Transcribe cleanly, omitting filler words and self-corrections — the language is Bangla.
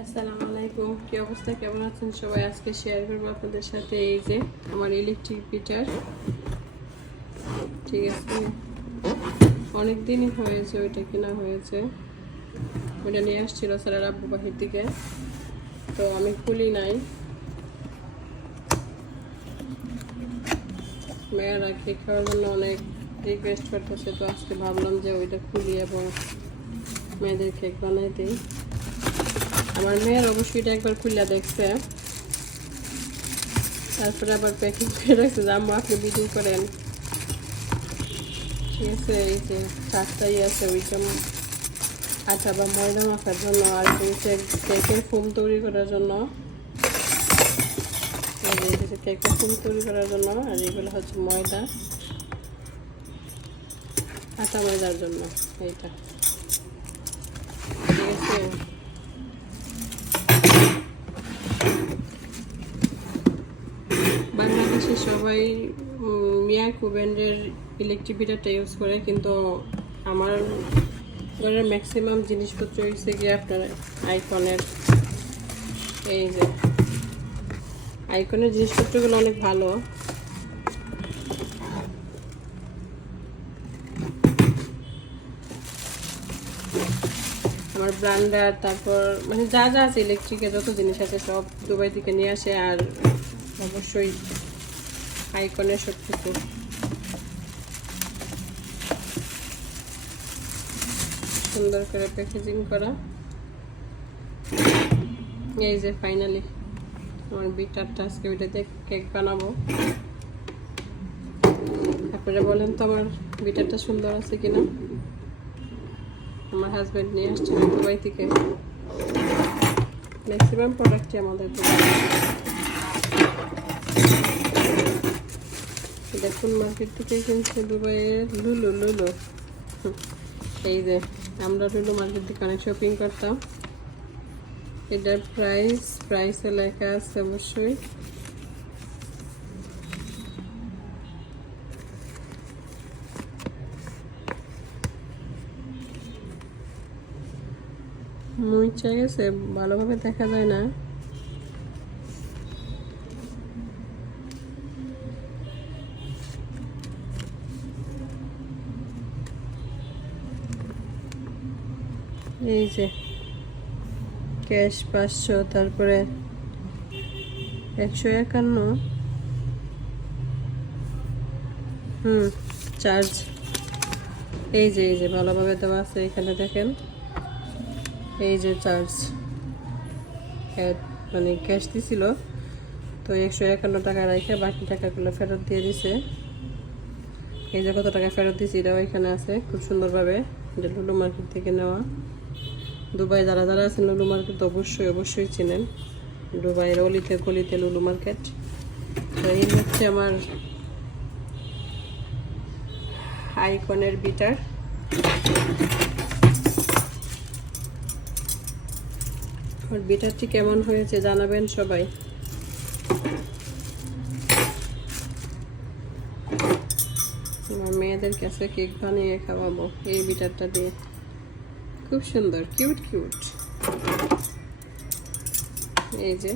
আসসালামু আলাইকুম, কি অবস্থা, কেমন আছেন সবাই? আজকে শেয়ার করবো আপনাদের সাথে এই যে আমার ইলেকট্রিক গিটার। ঠিক আছে, অনেক দিনই হয়েছে ওইটা কেনা হয়েছে। ওইটা নিয়ে আসছিল স্যারের আব্বু বাহির থেকে, তো আমি খুলি নাই। মেয়েরা কেক খাওয়ার জন্য অনেক রিকোয়েস্ট করতেছে, তো আজকে ভাবলাম যে ওইটা খুলি এবং মেয়েদের কেক বানাই দিই। আমার মেয়ের অবশ্যই এটা একবার খুলে দেখছে, তারপরে আবার প্যাকিং করে রাখছে যে আম্মু আপনি ভিডিও করেন। ঠিক আছে, এই যে চারটাই আছে, ওইটা আটা বা ময়দা মাখার জন্য, আর কেকের ফোম তৈরি করার জন্য, কেকের ফোম তৈরি করার জন্য। আর এগুলো হচ্ছে ময়দা, আটা ময়দার জন্য এইটা। ঠিক আছে, বাংলাদেশে সবাই মিয়াকো ব্র্যান্ডের ইলেকট্রিক গিটারটা ইউজ করে, কিন্তু আমার ঘরের ম্যাক্সিমাম জিনিসপত্র হচ্ছে গিয়ে আপনার আইকনের। এই যে আইকনের জিনিসপত্রগুলো অনেক ভালো। আমার ব্লান্ডার, তারপর মানে যা যা আছে ইলেকট্রিকের যত জিনিস আছে সব দুবাই থেকে নিয়ে আসে, আর অবশ্যই আইকনের সব কিছু। সুন্দর করে প্যাকেজিং করা। এই যে ফাইনালি আমার বিটারটা, আজকে ওইটাতে কেক বানাবো। আপনারা বলেন তো আমার বিটারটা সুন্দর আছে কিনা। আমার হাজব্যান্ড নিয়ে আসছে দুবাই থেকে, ম্যাক্সিমাম প্রোডাক্টই আমাদের দুবাই। দেখুন মার্কেট থেকে কিনছে দুবাইয়ের লুলু। এই যে আমরা লুলু মার্কেট থেকে অনেক শপিং করতাম। এটার প্রাইসে লেখা আছে অবশ্যই। মুইচা গেছে, ভালোভাবে দেখা যায় না। এই যে ক্যাশ 500, তারপরে 151, চার্জ। এই যে ভালোভাবে দেওয়া আছে এখানে দেখেন। এই যে চার্জ মানে ক্যাশ দিছিল, তো 151 টাকা রেখে বাকি টাকাগুলো ফেরত দিয়ে দিছে। এই যে কত টাকা ফেরত দিয়েছি এটাও এখানে আছে খুব সুন্দরভাবে। এটা লুলু মার্কেট থেকে নেওয়া। দুবাই যারা যারা আছেন লুলু মার্কেট তো অবশ্যই চিনেন, দুবাইয়ের অলিতে গলিতে লুলু মার্কেট। তো এই হচ্ছে আমার আইকনের বিটার। আর বিটারটি কেমন হয়েছে জানাবেন সবাই। আমার মেয়েদের কাছে কেক বানিয়ে খাওয়াবো এই বিটারটা দিয়ে। খুব সুন্দর, কিউট। এই যে